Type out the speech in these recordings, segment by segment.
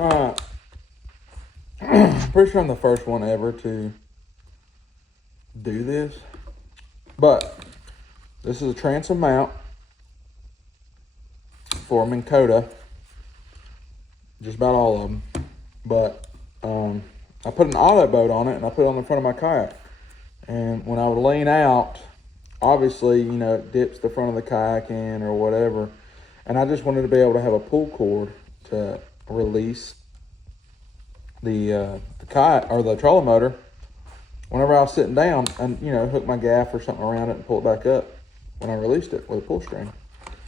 I'm pretty sure I'm the first one ever to do this, but this is a transom mount for Minn Kota, just about all of them. But I put an Autoboat on it, and I put it on the front of my kayak. And when I would lean out, obviously, you know, it dips the front of the kayak in or whatever. And I just wanted to be able to have a pull cord to release the kayak or the trolling motor whenever I was sitting down, and, you know, hook my gaff or something around it and pull it back up when I released it with a pull string.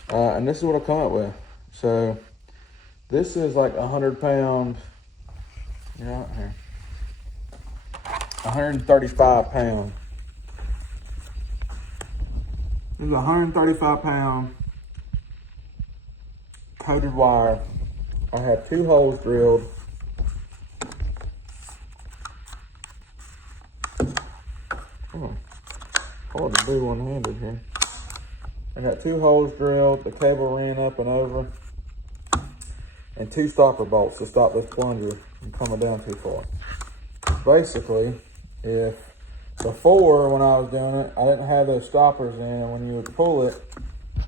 And this is what I come up with. So this is like 100-pound, you know, here, 135 pound. This is a 135-pound coated wire. I have 2 holes drilled. Hard to do one-handed here. I got 2 holes drilled, the cable ran up and over, and 2 stopper bolts to stop this plunger from coming down too far. Basically, if before, when I was doing it, I didn't have those stoppers in, and when you would pull it,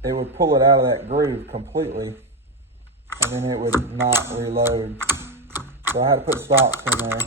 it would pull it out of that groove completely, and then it would not reload. So I had to put stops in there.